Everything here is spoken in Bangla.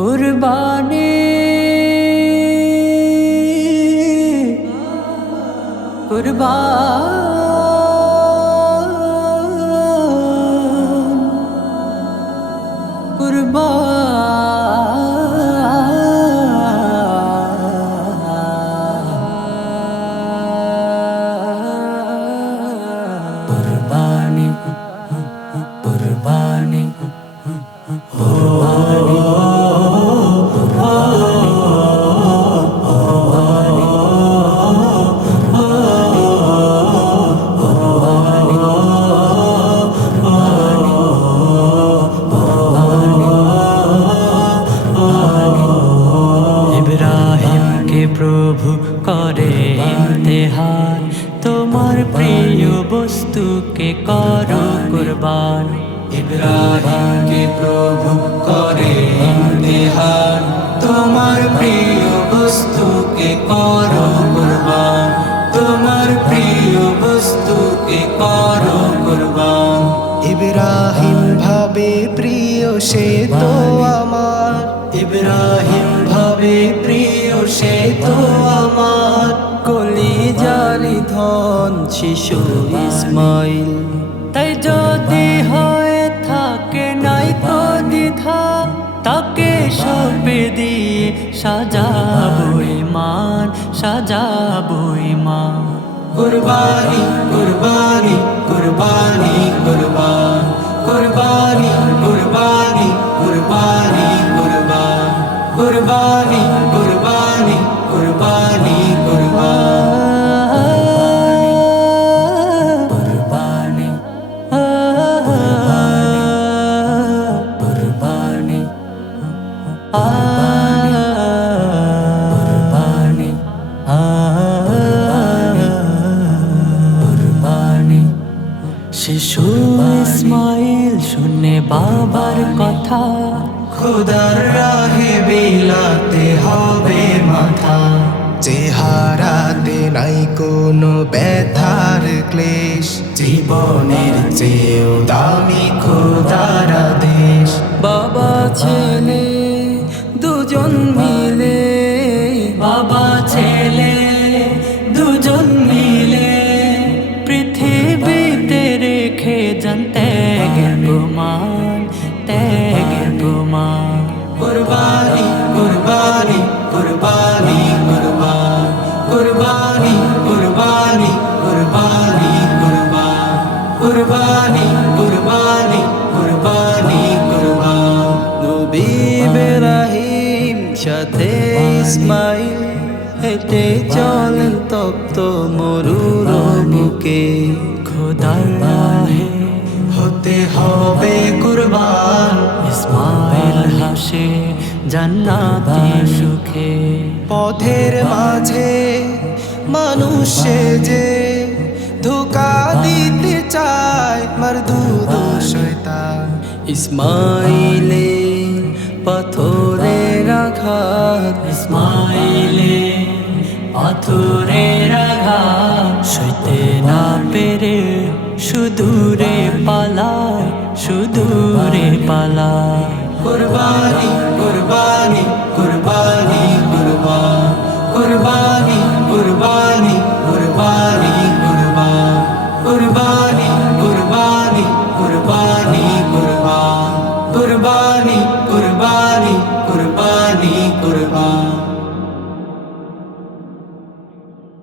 কুরবানি। কুরবান। প্রভু করে ইমতেহান তোমার প্রিয় বস্তুকে করো কুরবান। ইব্রাহিমকে প্রভু করে ইমতিহান তোমার প্রিয় বস্তুকে করো কুরবান। তোমার প্রিয় বস্তুকে করো কুরবান। ইব্রাহিম ভাবে প্রিয় সে তো আমার। ইব্রাহিম ভাবে তো আমার কলি জালি ধন শিশু ইসমাইল। তাই যদি হয়ে থাকে নাই তো দ্বিধা, তাকে সপে দিয়ে সাজাবো ইমান সাজাবো ইমান কুরবানি কুরবানি কুরবানি, কুরবান। ইসমাইল শুনে বাবার কথা। খুদার রাহে বিলাতে হবে মাথা। চেহারাতে নাই কোনো ব্যথার ক্লেশ। জীবনের চেয়েও দামি খুদার দেশ বাবা ছেলে দুজন মিলে ত্যাগের প্রমাণ ত্যাগের প্রমাণ কুরবানি কুরবানি কুরবানি কুরবান। কুরবানি কুরবানি কুরবানি কুরবান। কুরবানি কুরবানি কুরবানি কুরবান। নবী ইব্রাহিম সাথে ইসমাইল হেঁটে চলেন তপ্ত মরুর বুকে। খোদার রাহে হতে হবে কুরবান। ইসমাইল হাসে জান্নাতি সুখে। পথের মাঝে মানুষে যে ধোকা দিতে চায় মরদুদ শয়তান। ইসমাইলে পাথরের আঘাত। ইসমাইলে পাথরের আঘাত। সইতে না পেরে সুদূরে পালায় সুদূরে পালায়। কুরবানি কুরবানি কুরবানি কুরবান কুরবানি কুরবানি।